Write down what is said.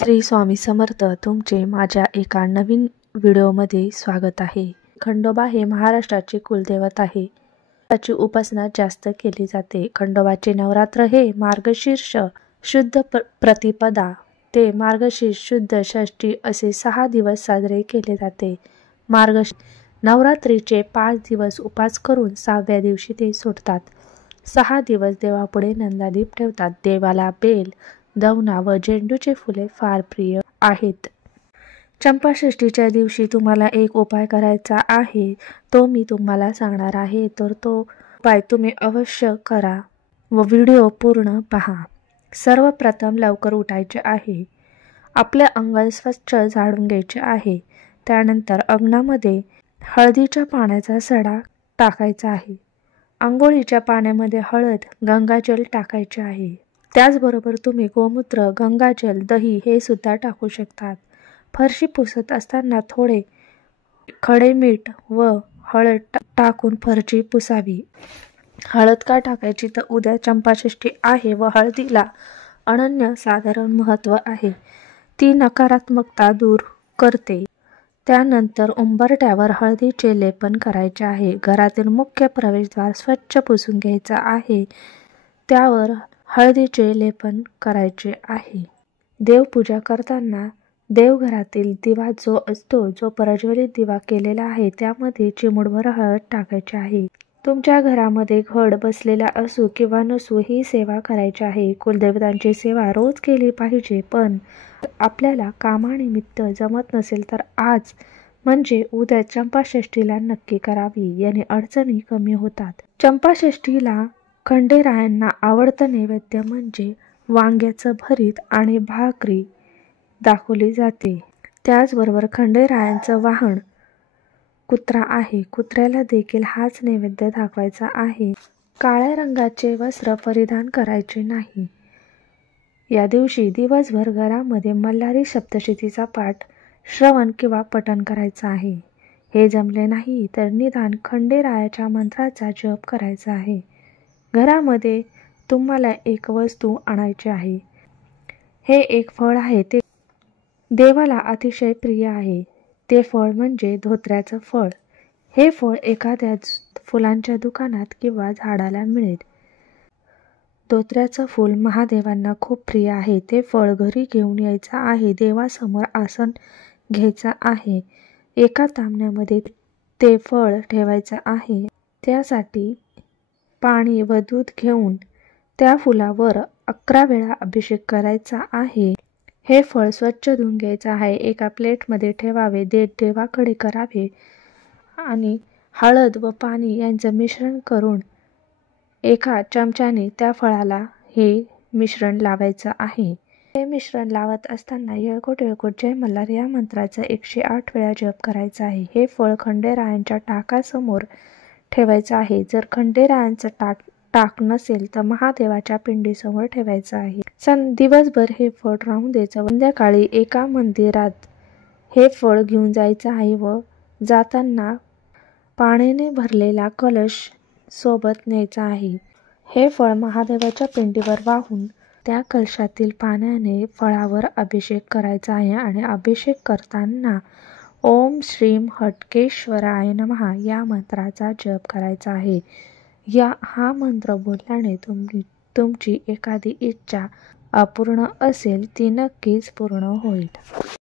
श्री स्वामी समर्थ. तुमचे माझ्या एका नवीन व्हिडिओमध्ये स्वागत आहे. खंडोबा हे महाराष्ट्राचे कुलदैवत आहे. त्याची उपासना जास्त केली जाते. खंडोबाचे नवरात्र हे मार्गशीर्ष शुद्ध प्रतिपदा ते मार्गशीर्ष शुद्ध षष्ठी असे 6 दिवस साजरे केले जाते. नवरात्रीचे 5 दिवस उपास करून 6व्या दिवशी ते सुटतात. 6 दिवस देवापुढे नंदादीप ठेवतात. देवाला बेल, दवना व झेंडूचे फुले फार प्रिय आहेत. चंपाषष्ठीच्या दिवशी तुम्हाला एक उपाय करायचा आहे, तो मी तुम्हाला सांगणार आहे. तर तो उपाय तुम्ही अवश्य करा व व्हिडिओ पूर्ण पहा. सर्वप्रथम लवकर उठायचे आहे. आपले अंगण स्वच्छ झाडून घ्यायचे आहे. त्यानंतर अंगणामध्ये हळदीच्या पाण्याचा सडा टाकायचा आहे. अंघोळीच्या पाण्यामध्ये हळद, गंगाजल टाकायचे आहे. त्याचबरोबर तुम्ही गोमूत्र, गंगाजल, दही हे सुद्धा टाकू शकतात. फरशी पुसत असताना थोडे खडे मीठ व हळद टाकून फरशी पुसावी. हळद का टाकायची तर उद्या चंपाषष्ठी आहे व हळदीला अनन्यसाधारण महत्त्व आहे. ती नकारात्मकता दूर करते. त्यानंतर उंबरठ्यावर हळदीचे लेपन करायचे आहे. घरातील मुख्य प्रवेशद्वार स्वच्छ पुसून घ्यायचा आहे. त्यावर हळदीचे लेपन करायचे आहे. देवपूजा करताना देवघरातील दिवा जो असतो, जो प्रज्वलित दिवा केलेला आहे, त्यामध्ये चिमूटभर हळद टाकायची आहे. तुमच्या घरामध्ये घट बसलेला असो किंवा नसो, ही सेवा करायची आहे. कुलदेवतांची सेवा रोज केली पाहिजे, पण आपल्याला कामानिमित्त जमत नसेल तर आज म्हणजे उद्या चंपाषष्ठीला नक्की करावी. याने अडचणी कमी होतात. चंपाषष्ठीला खंडेरायांना आवडतं नैवेद्य म्हणजे वांग्याचं भरीत आणि भाकरी दाखवली जाते. त्याचबरोबर खंडेरायांचं वाहन कुत्रा आहे. कुत्र्याला देखील हाच नैवेद्य दाखवायचा आहे. काळ्या रंगाचे वस्त्र परिधान करायचे नाही. या दिवशी दिवसभर घरामध्ये मल्हारी सप्तशतीचा पाठ, श्रवण किंवा पठण करायचं आहे. हे जमले नाही तर निदान खंडेरायाच्या मंत्राचा जप करायचा आहे. घरामध्ये तुम्हाला एक वस्तू आणायची आहे. हे एक फळ आहे. ते देवाला अतिशय प्रिय आहे. ते फळ म्हणजे धोत्र्याचं फळ. हे फळ एखाद्या फुलांच्या दुकानात किंवा झाडाला मिळेल. धोत्र्याचं फूल महादेवांना खूप प्रिय आहे. ते फळ घरी घेऊन यायचं आहे. देवासमोर आसन घ्यायचं आहे. एका तांब्यामध्ये ते फळ ठेवायचं आहे. त्यासाठी पाणी व दूध घेऊन त्या फुलावर 11 वेळा अभिषेक करायचा आहे. हे फळ स्वच्छ धुवून घ्यायचं आहे. एका प्लेटमध्ये ठेवावे. देवाकडे करावे आणि हळद व पाणी यांचं मिश्रण करून एका चमच्याने त्या फळाला हे मिश्रण लावायचं आहे. हे मिश्रण लावत असताना येळकोट येळकोट जय मल्हार या मंत्राचा 108 वेळा जप करायचा आहे. हे फळ खंडेरायांच्या टाकासमोर ठेवायचं आहे. जर खंडेरायांचं टाक नसेल तर महादेवाच्या पिंडीसमोर ठेवायचं आहे. दिवसभर हे फळ राहून द्यायचं. संध्याकाळी एका मंदिरात हे फळ घेऊन जायचं आहे व जाताना पाण्याने भरलेला कलश सोबत न्यायचा आहे. हे फळ महादेवाच्या पिंडीवर वाहून त्या कलशातील पाण्याने फळावर अभिषेक करायचा आहे आणि अभिषेक करताना ओम श्रीम हटकेश्वराय नमः या मंत्राचा जप करायचा आहे. हा मंत्र बोलल्याने तुमची एखादी इच्छा अपूर्ण असेल ती नक्कीच पूर्ण होईल.